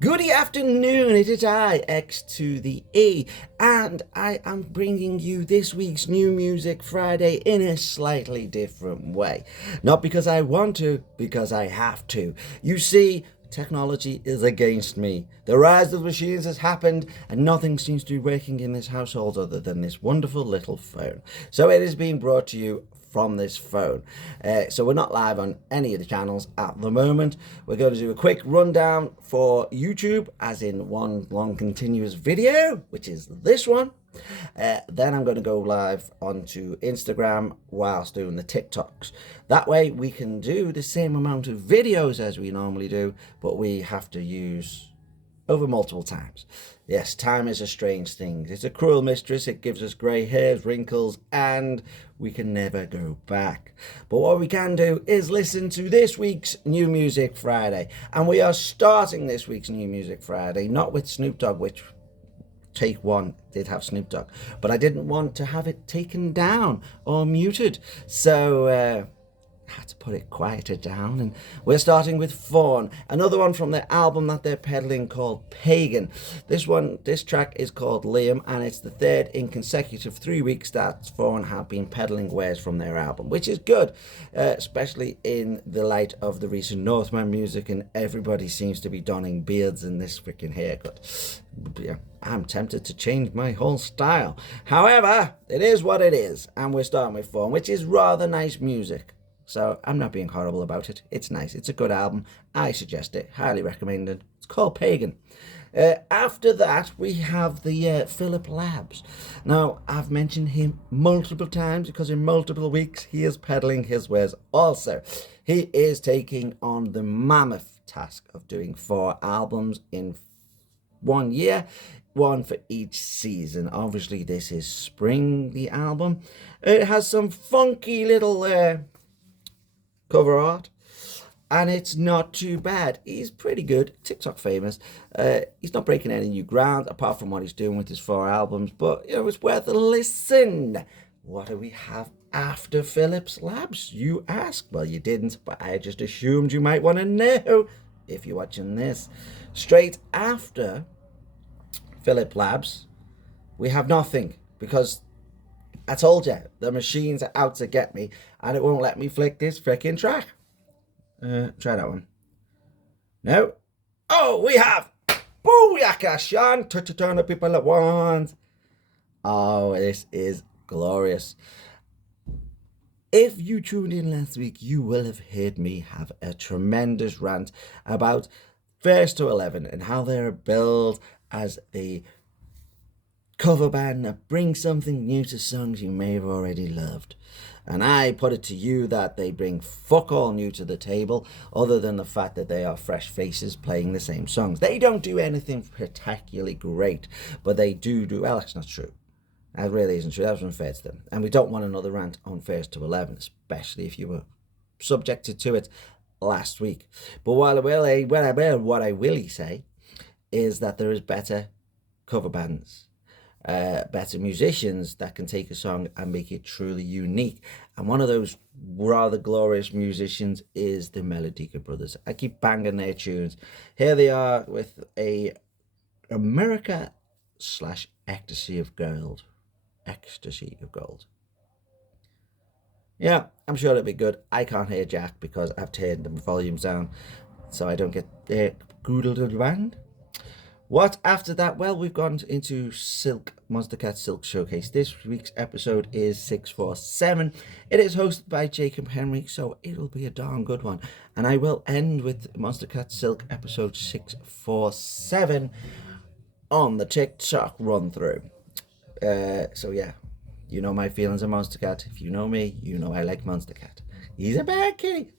Goody afternoon, it is I, X to the E, and I am bringing you this week's New Music Friday in a slightly different way. Not because I want to, because I have to. You see, technology is against me. The rise of the machines has happened, and nothing seems to be working in this household other than this wonderful little phone. So it is being brought to you from this phone. So we're not live on any of the channels at the moment. We're going to do a quick rundown for YouTube, as in one long continuous video, which is this one. Then I'm going to go live onto Instagram whilst doing the TikToks. That way we can do the same amount of videos as we normally do, but we have to use over multiple times. Yes, time is a strange thing. It's a cruel mistress. It gives us grey hairs, wrinkles, and we can never go back. But what we can do is listen to this week's New Music Friday. And we are starting this week's New Music Friday, not with Snoop Dogg, which take one did have Snoop Dogg, but I didn't want to have it taken down or muted. So, had to put it quieter down, and we're starting with Fawn, another one from the album that they're peddling called Pagan. This track is called Liam, and it's the third in consecutive 3 weeks that Fawn have been peddling wares from their album, which is good, especially in the light of the recent Northman music, and everybody seems to be donning beards and this freaking haircut. Yeah, I'm tempted to change my whole style. However, it is what it is, and we're starting with Fawn, which is rather nice music. So I'm not being horrible about it. It's nice. It's a good album. I suggest it. Highly recommended. It's called Pagan. After that, we have the Philip Labs. Now, I've mentioned him multiple times because in multiple weeks he is peddling his wares also. He is taking on the mammoth task of doing 4 albums in 1 year, one for each season. Obviously, this is Spring, the album. It has some funky little cover art, and it's not too bad. He's pretty good, TikTok famous. He's not breaking any new ground apart from what he's doing with his 4 albums, but you know, it's worth a listen. What do we have after Philip's Labs, you ask? Well, you didn't, but I just assumed you might want to know if you're watching this. Straight after Philip Labs, we have nothing, because I told you, the machines are out to get me, and it won't let me flick this freaking track. Try that one. No. Oh, we have Booyaka, Sean. Turn the people at once. Oh, this is glorious. If you tuned in last week, you will have heard me have a tremendous rant about First to 11 and how they're billed as the cover band that brings something new to songs you may have already loved. And I put it to you that they bring fuck all new to the table, other than the fact that they are fresh faces playing the same songs. They don't do anything particularly great, but they do, well, that's not true. That really isn't true. That was unfair to them. And we don't want another rant on First to 11, especially if you were subjected to it last week. But what I will say is that there is better cover bands, better musicians that can take a song and make it truly unique. And one of those rather glorious musicians is the Melodica Brothers. I keep banging their tunes. Here they are with a America / Ecstasy of Gold. Ecstasy of Gold. Yeah, I'm sure it'll be good. I can't hear Jack because I've turned the volumes down so I don't get goodled around. What after that? Well, we've gone into Monster Cat Silk Showcase. This week's episode is 647. It is hosted by Jacob Henry, so it'll be a darn good one. And I will end with Monster Cat Silk episode 647 on the TikTok run through. So yeah, you know my feelings on Monster Cat. If you know me, you know I like Monster Cat. He's a bad kitty.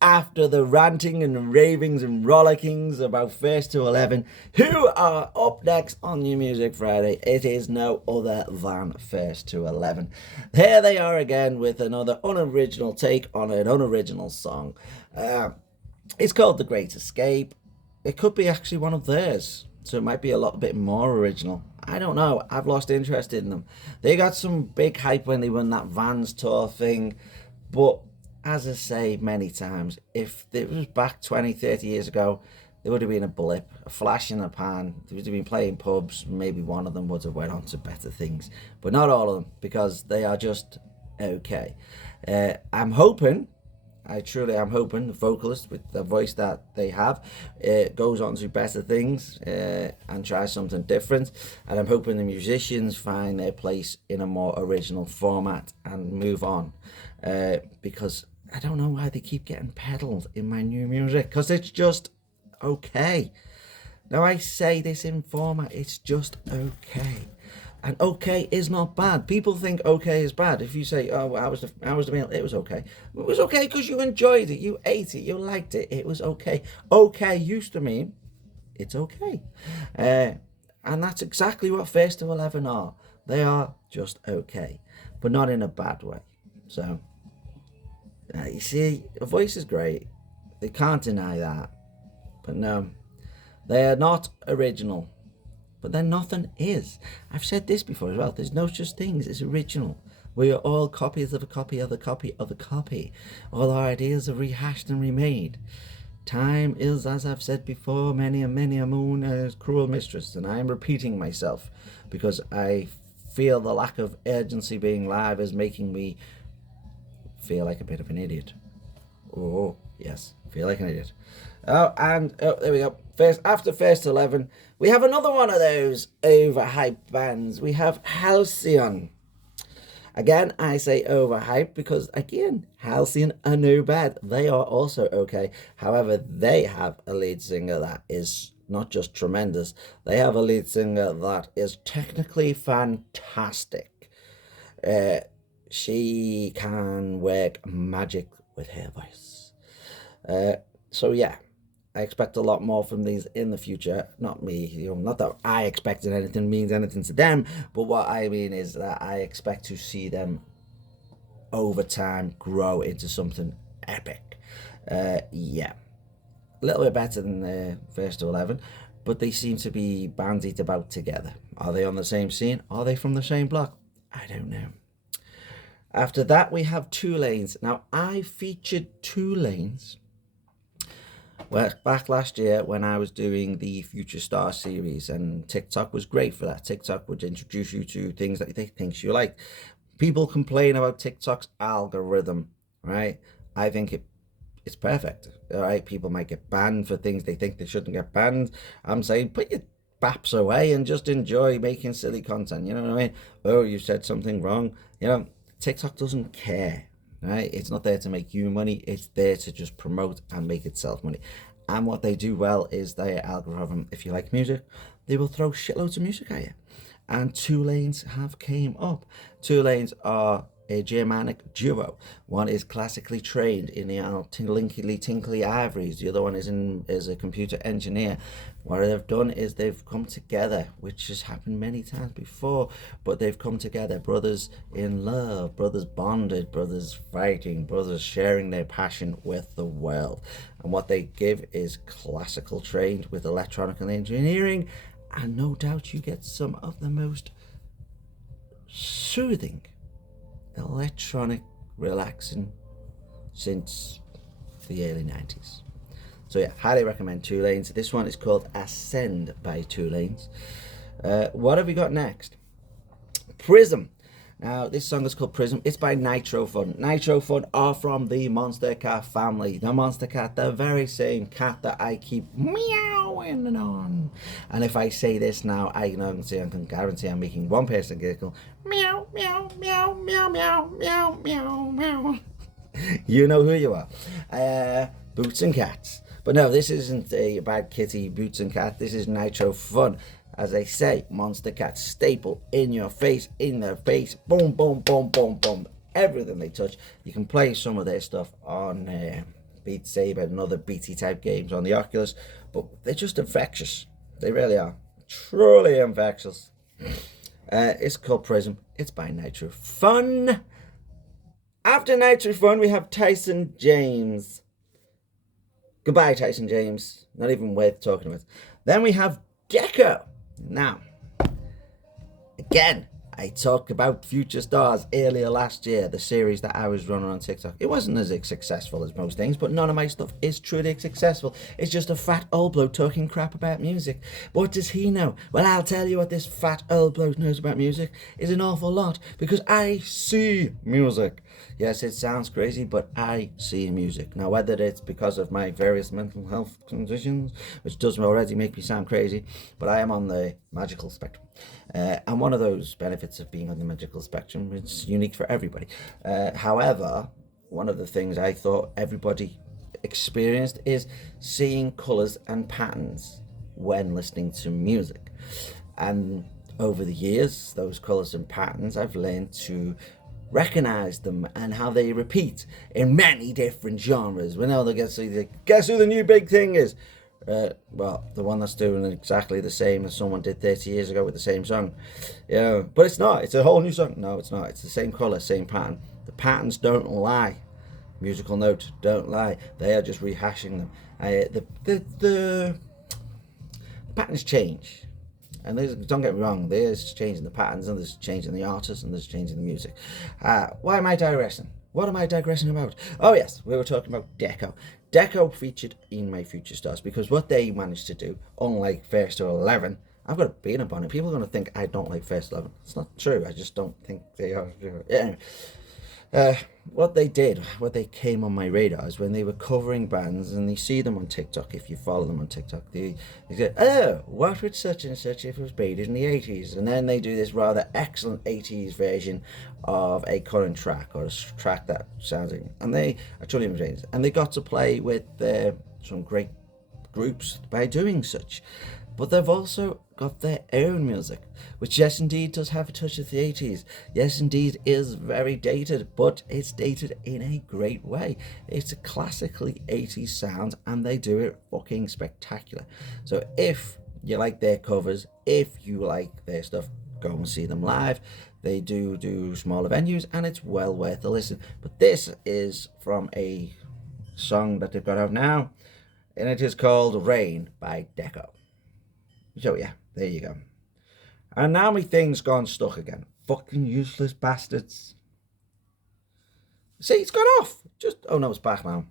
After the ranting and ravings and rollickings about First to 11, who are up next on New Music Friday? It is no other than First to 11. Here they are again with another unoriginal take on an unoriginal song. It's called The Great Escape. It could be actually one of theirs, so it might be a bit more original. I don't know. I've lost interest in them. They got some big hype when they won that Vans tour thing, but as I say many times, if it was back 20, 30 years ago, there would have been a blip, a flash in the pan. They would have been playing pubs. Maybe one of them would have went on to better things, but not all of them, because they are just okay. I'm hoping, I truly am hoping, the vocalist with the voice that they have goes on to better things and tries something different. And I'm hoping the musicians find their place in a more original format and move on, because I don't know why they keep getting peddled in my new music, because it's just okay. Now I say this in format, it's just okay. And okay is not bad. People think okay is bad. If you say, oh, how was the meal? It was okay. It was okay because you enjoyed it. You ate it. You liked it. It was okay. Okay used to mean it's okay. And that's exactly what First to 11 are. They are just okay, but not in a bad way. So, you see, a voice is great. They can't deny that. But no, they are not original. But then nothing is. I've said this before as well. There's no such thing as original. We are all copies of a copy of a copy of a copy. All our ideas are rehashed and remade. Time is, as I've said before, many a moon a cruel mistress. And I'm repeating myself because I feel the lack of urgency being live is making me feel like a bit of an idiot. Oh, yes, feel like an idiot. Oh, and there we go. After First 11, we have another one of those overhyped bands. We have Halcyon. Again, I say overhyped because, again, Halcyon are no bad. They are also okay. However, they have a lead singer that is not just tremendous. They have a lead singer that is technically fantastic. She can work magic with her voice. So yeah, I expect a lot more from these in the future. Not me, not that I expected anything means anything to them, but what I mean is that I expect to see them over time grow into something epic. Yeah, a little bit better than the First to 11, but they seem to be bandied about together. Are they on the same scene? Are they from the same block? I don't know. After that, we have Two Lanes. Now, I featured Two Lanes back last year when I was doing the Future Star series, and TikTok was great for that. TikTok would introduce you to things that they think you like. People complain about TikTok's algorithm, right? I think it's perfect, all right? People might get banned for things they think they shouldn't get banned. I'm saying put your baps away and just enjoy making silly content, you know what I mean? Oh, you said something wrong, TikTok doesn't care, right? It's not there to make you money. It's there to just promote and make itself money. And what they do well is their algorithm. If you like music, they will throw shitloads of music at you. And Two Lanes have came up. Two Lanes are a Germanic duo. One is classically trained in the tinkly ivories. The other one is a computer engineer. What they've done is they've come together, which has happened many times before, but they've come together, brothers in love, brothers bonded, brothers fighting, brothers sharing their passion with the world. And what they give is classical trained with electronic and engineering, and no doubt you get some of the most soothing electronic relaxing since the early 90s. So yeah, highly recommend Two Lanes. This one is called Ascend by Two Lanes. What have we got next? Prism. Now, this song is called Prism. It's by Nitro Fun. Nitro Fun are from the Monster Cat family. The Monster Cat, the very same cat that I keep meowing on. And if I say this now, I can guarantee I'm making one person giggle. Meow, meow, meow, meow, meow, meow, meow, meow. You know who you are. Boots and Cats. But no, this isn't a bad kitty Boots and Cat. This is Nitro Fun. As I say, Monster Cat staple in your face, in their face, boom, boom, boom, boom, boom. Everything they touch. You can play some of their stuff on Beat Saber and other BT type games on the Oculus, but they're just infectious. They really are. Truly infectious. It's called Prism. It's by Nitro Fun. After Nitro Fun, we have Tyson James. Goodbye, Tyson James. Not even worth talking about. Then we have Deco. Now, again, I talked about Future Stars earlier last year, the series that I was running on TikTok. It wasn't as successful as most things, but none of my stuff is truly successful. It's just a fat old bloke talking crap about music. What does he know? Well, I'll tell you what this fat old bloke knows about music is an awful lot, because I see music. Yes, it sounds crazy, but I see music. Now, whether it's because of my various mental health conditions, which does already make me sound crazy, but I am on the magical spectrum. And one of those benefits of being on the magical spectrum is unique for everybody. However, one of the things I thought everybody experienced is seeing colours and patterns when listening to music. And over the years, those colours and patterns, I've learned to recognize them and how they repeat in many different genres. We know they guess who the new big thing is. Well, the one that's doing exactly the same as someone did 30 years ago with the same song. But it's not. It's a whole new song. No, it's not. It's the same color, same pattern. The patterns don't lie. Musical notes don't lie. They are just rehashing them. The patterns change. And don't get me wrong, there's changing the patterns, and there's changing the artists, and there's changing the music. Why am I digressing? What am I digressing about? Oh yes, we were talking about Deco. Deco featured in my Future Stars because what they managed to do, unlike First to 11, I've got a bean up on it. People are going to think I don't like First 11. It's not true. I just don't think they are. Anyway. What they came on my radar is when they were covering bands, and you see them on TikTok. If you follow them on TikTok, they say, "Oh, what would such and such if it was made in the 80s?" And then they do this rather excellent 80s version of a current track, or a track that sounds like, and they are truly amazing. And they got to play with some great groups by doing such. But they've also got their own music, which yes indeed does have a touch of the 80s. Yes indeed is very dated, but it's dated in a great way. It's a classically 80s sound, and they do it fucking spectacular. So if you like their covers, if you like their stuff, go and see them live. They do smaller venues, and it's well worth a listen. But this is from a song that they've got out now, and it is called Rain by Deco. So yeah, there you go. And now my thing's gone stuck again. Fucking useless bastards. See, it's gone off. Oh no, it's back now.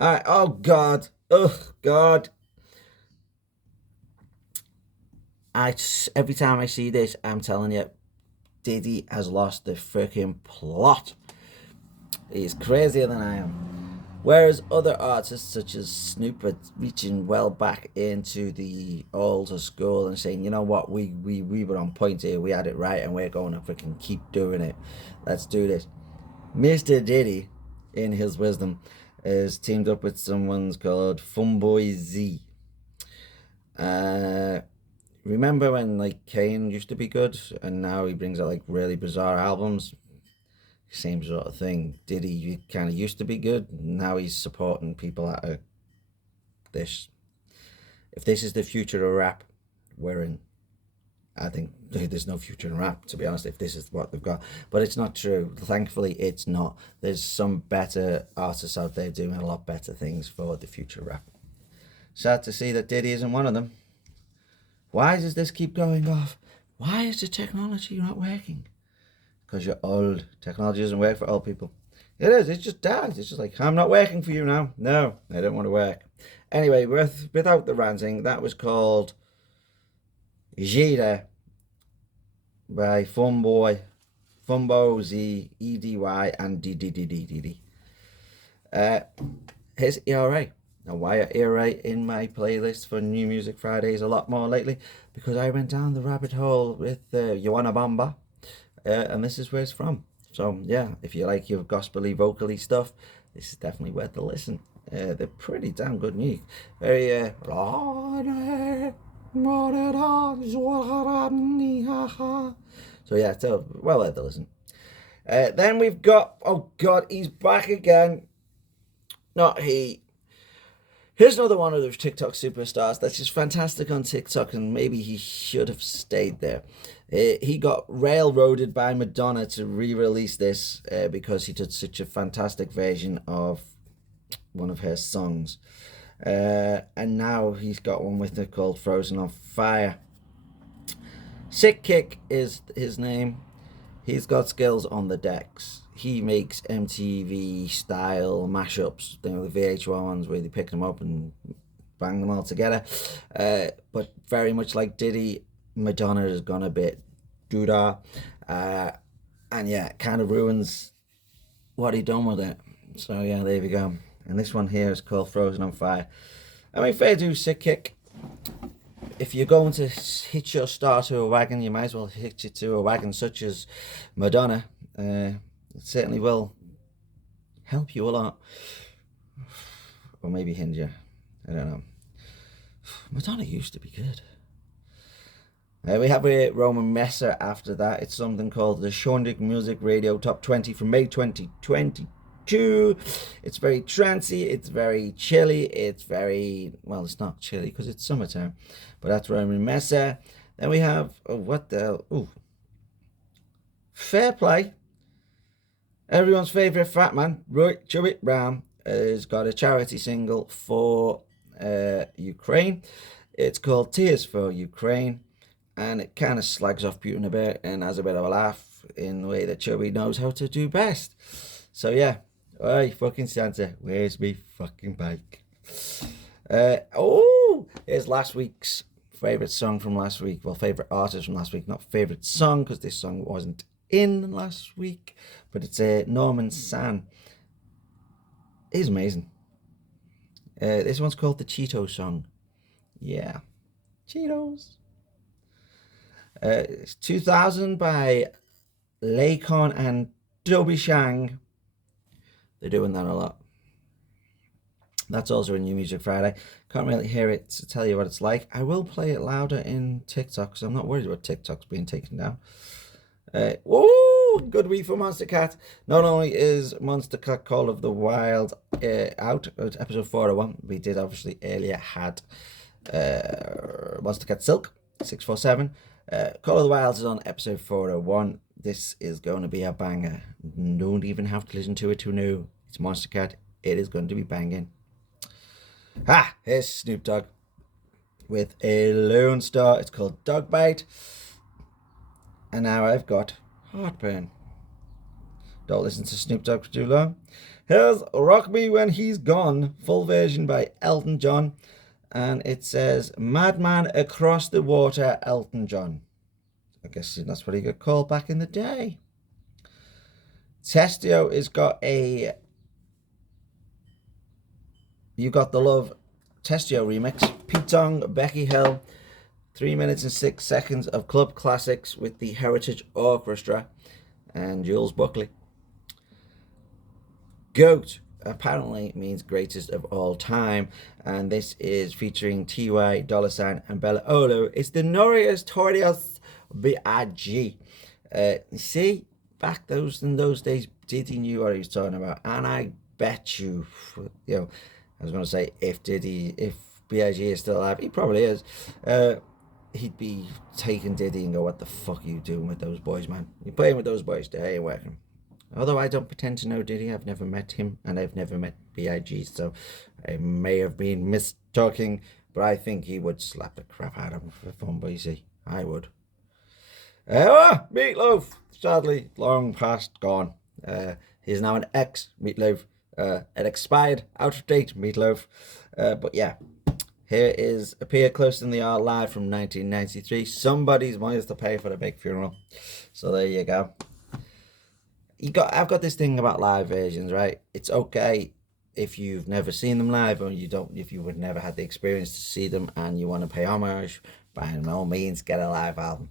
Alright, oh God. Oh God. Every time I see this, I'm telling you, Diddy has lost the freaking plot. He's crazier than I am. Whereas other artists such as Snoop are reaching well back into the older school and saying, you know what, we were on point here, we had it right, and we're going to freaking keep doing it. Let's do this. Mr. Diddy, in his wisdom, is teamed up with someone called Funboy Z. Remember when like Kane used to be good, and now he brings out like really bizarre albums? Same sort of thing. Diddy kind of used to be good. Now he's supporting people that are this. If this is the future of rap, we're in. I think there's no future in rap, to be honest, if this is what they've got. But it's not true. Thankfully, it's not. There's some better artists out there doing a lot better things for the future of rap. Sad to see that Diddy isn't one of them. Why does this keep going off? Why is the technology not working? Because you're old. Technology doesn't work for old people. It is. It just dies. It's just like, I'm not working for you now. No, I don't want to work. Anyway, without the ranting, that was called Jada by Funboy Z, EDY, and DDDDD. Here's ERA. Now, why are ERA in my playlist for New Music Fridays a lot more lately? Because I went down the rabbit hole with Joanna Bamba. And this is where it's from. So yeah, if you like your gospel-y, vocally stuff, this is definitely worth a listen. They're pretty damn good music. Very so yeah, so well worth a listen. Then we've got, oh God, he's back again. Not he. Here's another one of those TikTok superstars that's just fantastic on TikTok, and maybe he should have stayed there. He got railroaded by Madonna to re-release this because he did such a fantastic version of one of her songs. And now he's got one with her called Frozen on Fire. Sick Kick is his name. He's got skills on the decks. He makes MTV style mashups, you know, the VH1 ones where they pick them up and bang them all together. But very much like Diddy, Madonna has gone a bit doodah. And yeah, kind of ruins what he done with it. So yeah, there we go. And this one here is called Frozen on Fire. I mean, fair do, Sick Kick. If you're going to hitch your star to a wagon, you might as well hitch it to a wagon such as Madonna. It certainly will help you a lot. Or maybe hinder you. I don't know. Madonna used to be good. We have a Roman Messer after that. It's something called the Shondik Music Radio Top 20 from May 2022. It's very trancey, it's very chilly, it's very, well, it's not chilly because it's summertime, but that's Roman Messer. Then we have, what the hell? Ooh. Fair Play. Everyone's favourite fat man, Roy Chubby Brown, has got a charity single for Ukraine. It's called Tears for Ukraine. And it kind of slags off Putin a bit and has a bit of a laugh in the way that Chubby knows how to do best. So yeah, hey fucking Santa, where's me fucking bike? Here's last week's favourite song from last week. Well, favourite artist from last week, not favourite song, because this song wasn't in last week. But it's Norman San. He's amazing. This one's called the Cheeto Song. Yeah, Cheetos. It's 2000 by Laycon and Dobby Shang. They're doing that a lot. That's also a New Music Friday. Can't really hear it to tell you what it's like. I will play it louder in TikTok, so I'm not worried about TikTok's being taken down. Good week for Monster Cat. Not only is Monster Cat Call of the Wild out, episode 401, we did obviously earlier had Monster Cat Silk 647. Call of the Wilds is on episode 401. This is going to be a banger. Don't even have to listen to it to know. It's Monster Cat. It is going to be banging. Here's Snoop Dogg with a Lone Star. It's called Dog Bite. And now I've got heartburn. Don't listen to Snoop Dogg for too long. Here's Rock Me When He's Gone, full version by Elton John. And it says, Madman Across the Water, Elton John. I guess that's what he got called back in the day. Testio has got a You Got the Love Testio remix. Pete Tong, Becky Hill. 3 minutes and 6 seconds of club classics with the Heritage Orchestra and Jules Buckley. GOAT apparently means greatest of all time, and this is featuring T.Y. Dolla $ign and Bella Olu. It's the Notorious B.I.G. See, back in those days, Diddy knew what he was talking about, and I bet you, I was going to say if B.I.G. is still alive, he probably is. He'd be taking Diddy and go, what the fuck are you doing with those boys, man? You're playing with those boys, they ain't working. Although I don't pretend to know Diddy, I've never met him, and I've never met B.I.G., so I may have been mistalking, but I think he would slap the crap out of him for fun, but you see, I would. Meatloaf, sadly, long past gone. He's now an ex-Meatloaf, an expired, out-of-date Meatloaf, but yeah. Here is Appear Close Than They Are live from 1993. Somebody's money is to pay for the big funeral. So there you go. I've got this thing about live versions, right? It's okay if you've never seen them live, or if you would never had the experience to see them and you want to pay homage, by all means get a live album.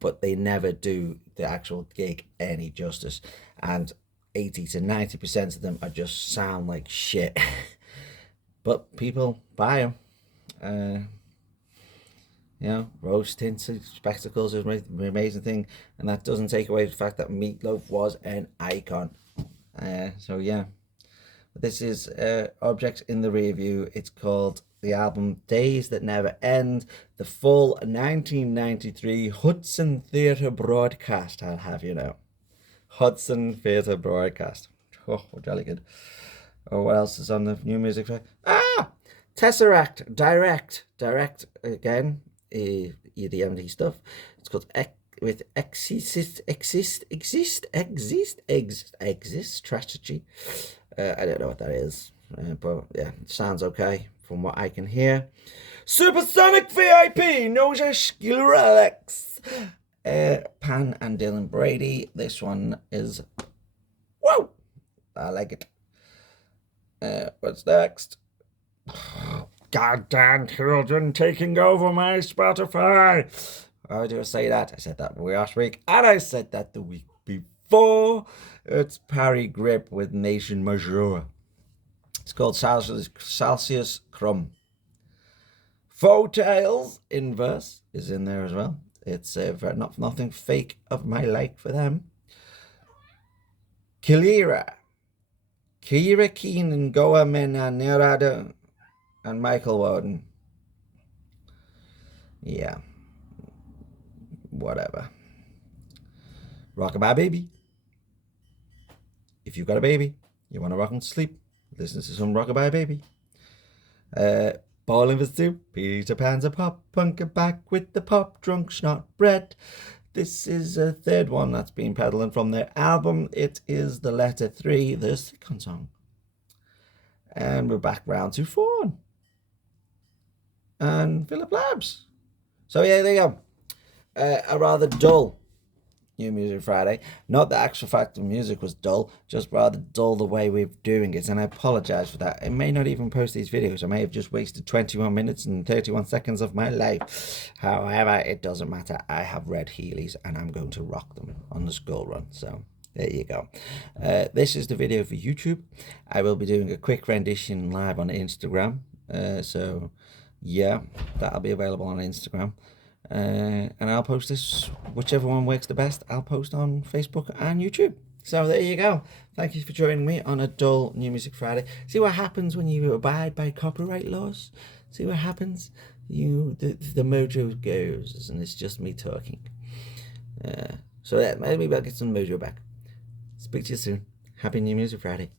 But they never do the actual gig any justice. And 80 to 90% of them are just sound like shit. But people buy them. Rose tinted spectacles is an amazing thing, and that doesn't take away the fact that Meatloaf was an icon. So yeah, but this is Objects in the Rearview. It's called the album Days That Never End, the full 1993 Hudson Theatre broadcast. I'll have you know, Hudson Theatre broadcast. Oh, jolly good. Oh, what else is on the new music? Tesseract, Direct again. EDMD stuff. It's called Exist Strategy. I don't know what that is, but yeah, it sounds okay from what I can hear. Supersonic VIP, Noja Skilrelex. Pan and Dylan Brady. This one is, whoa, I like it. What's next? Goddamn children taking over my Spotify. Why do I say that? I said that last week, and I said that the week before. It's Parry Grip with Nation Major. It's called Celsius Crumb. Faux Tales Inverse is in there as well. It's nothing fake of my like for them. Kira Keenan, Goa Mena Nerada, and Michael Warden. Yeah. Whatever. Rockabye Baby. If you've got a baby, you want to rock and sleep, listen to some Rockabye Baby. Ball in the soup, Peter Pan's a pop, punk back with the pop, drunk snot bread. This is a third one that's been peddling from their album. It is the letter 3, the second song. And we're back round to Fawn and Philip Labs. So yeah, there you go. A rather dull New Music Friday. Not the actual fact the music was dull, just rather dull the way we're doing it, and I apologise for that. I may not even post these videos. I may have just wasted 21 minutes and 31 seconds of my life. However, it doesn't matter. I have red Heelys and I'm going to rock them on the school run. So there you go. This is the video for YouTube. I will be doing a quick rendition live on Instagram. So yeah, that'll be available on Instagram. And I'll post this, whichever one works the best, I'll post on Facebook and YouTube. So there you go. Thank you for joining me on a dull New Music Friday. See what happens when you abide by copyright laws? See what happens? The mojo goes, and it's just me talking. So yeah, maybe I'll get some mojo back. Speak to you soon. Happy New Music Friday.